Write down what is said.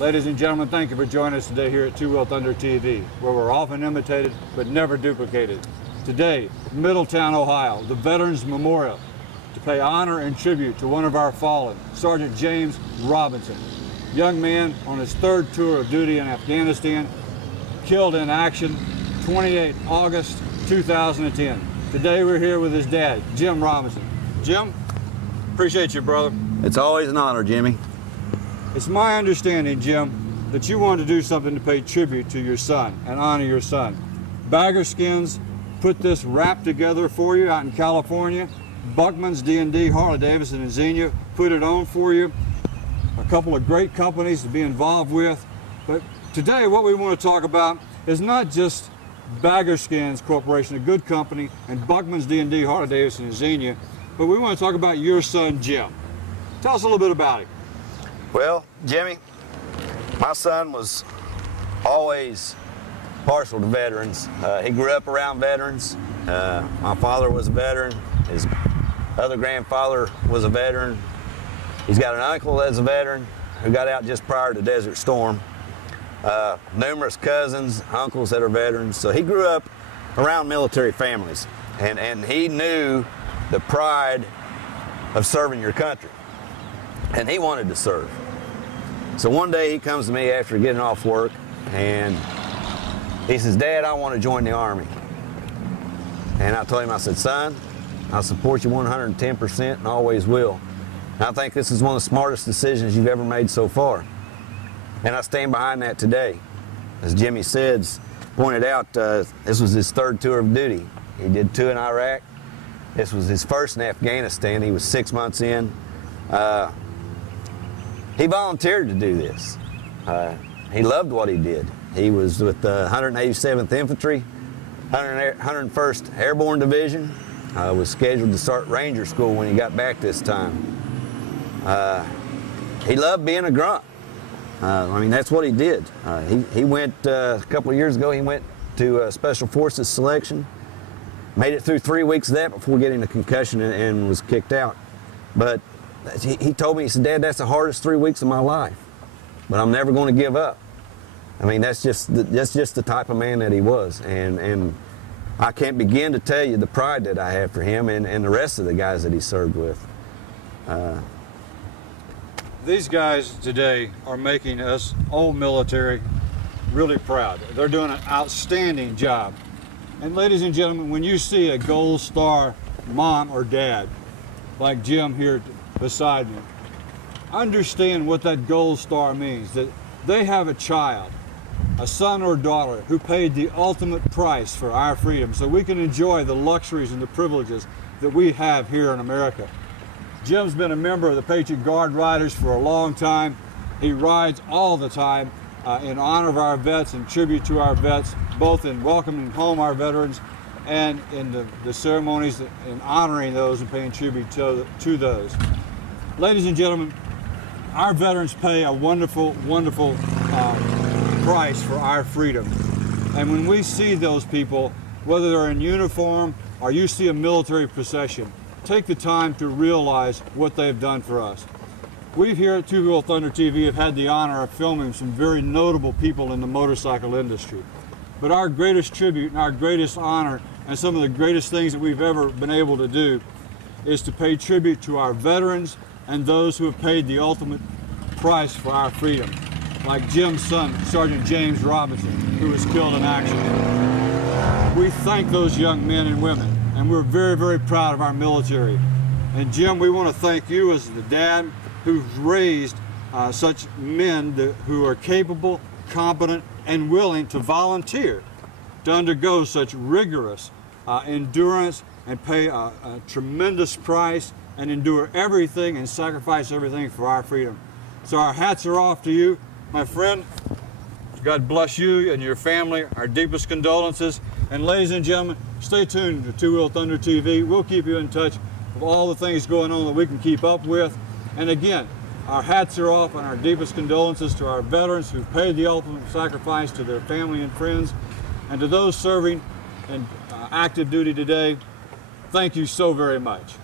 Ladies and gentlemen, thank you for joining us today here at Two Wheel Thunder TV, where we're often imitated but never duplicated. Today, Middletown, Ohio, the Veterans Memorial, to pay honor and tribute to one of our fallen, Sergeant James Robinson. Young man on his third tour of duty in Afghanistan, killed in action 28 August 2010. Today we're here with his dad, Jim Robinson. Jim, appreciate you, brother. It's always an honor, Jimmy. It's my understanding, Jim, that you wanted to do something to pay tribute to your son and honor your son. Bagger Skins put this wrap together for you out in California. Buckman's D&D, Harley-Davidson, and Xenia put it on for you. A couple of great companies to be involved with. But today what we want to talk about is not just Bagger Skins Corporation, a good company, and Buckman's D&D, Harley-Davidson, and Xenia, but we want to talk about your son, Jim. Tell us a little bit about him. Well, Jimmy, my son was always partial to veterans. He grew up around veterans. My father was a veteran. His other grandfather was a veteran. He's got an uncle that's a veteran who got out just prior to Desert Storm. Numerous cousins, uncles that are veterans. So he grew up around military families, and he knew the pride of serving your country, and he wanted to serve. So one day he comes to me after getting off work, and he says, "Dad, I want to join the Army." And I told him, I said, "Son, I support you 110% and always will. And I think this is one of the smartest decisions you've ever made so far." And I stand behind that today. As Jimmy pointed out, this was his third tour of duty. He did 2 in Iraq. This was his first in Afghanistan. He was 6 months in. He volunteered to do this. He loved what he did. He was with the 187th Infantry, 101st Airborne Division. Was scheduled to start Ranger School when he got back this time. He loved being a grunt. I mean, that's what he did. He went, a couple of years ago, he went to Special Forces selection. Made it through 3 weeks of that before getting a concussion and was kicked out. But he told me, he said, "Dad, that's the hardest 3 weeks of my life, but I'm never going to give up." I mean, that's just the type of man that he was. And I can't begin to tell you the pride that I have for him and the rest of the guys that he served with. These guys today are making us old military really proud. They're doing an outstanding job. And ladies and gentlemen, when you see a Gold Star mom or dad, like Jim here beside me, understand what that Gold Star means, that they have a child, a son or daughter, who paid the ultimate price for our freedom so we can enjoy the luxuries and the privileges that we have here in America. Jim's been a member of the Patriot Guard Riders for a long time. He rides all the time in honor of our vets and tribute to our vets, both in welcoming home our veterans and in the ceremonies in honoring those and paying tribute to those. Ladies and gentlemen, our veterans pay a wonderful, wonderful price for our freedom. And when we see those people, whether they're in uniform or you see a military procession, take the time to realize what they've done for us. We here at Two Wheel Thunder TV have had the honor of filming some very notable people in the motorcycle industry. But our greatest tribute and our greatest honor and some of the greatest things that we've ever been able to do is to pay tribute to our veterans and those who have paid the ultimate price for our freedom, like Jim's son, Sergeant James Robinson, who was killed in action. We thank those young men and women, and we're very, very proud of our military. And Jim, we want to thank you as the dad who's raised such men who are capable, competent, and willing to volunteer to undergo such rigorous endurance and pay a tremendous price and endure everything and sacrifice everything for our freedom. So our hats are off to you, my friend. God bless you and your family. Our deepest condolences. And ladies and gentlemen, stay tuned to Two Wheel Thunder TV. We'll keep you in touch with all the things going on that we can keep up with. And again, our hats are off and our deepest condolences to our veterans who paid the ultimate sacrifice, to their family and friends, and to those serving in active duty today. Thank you so very much.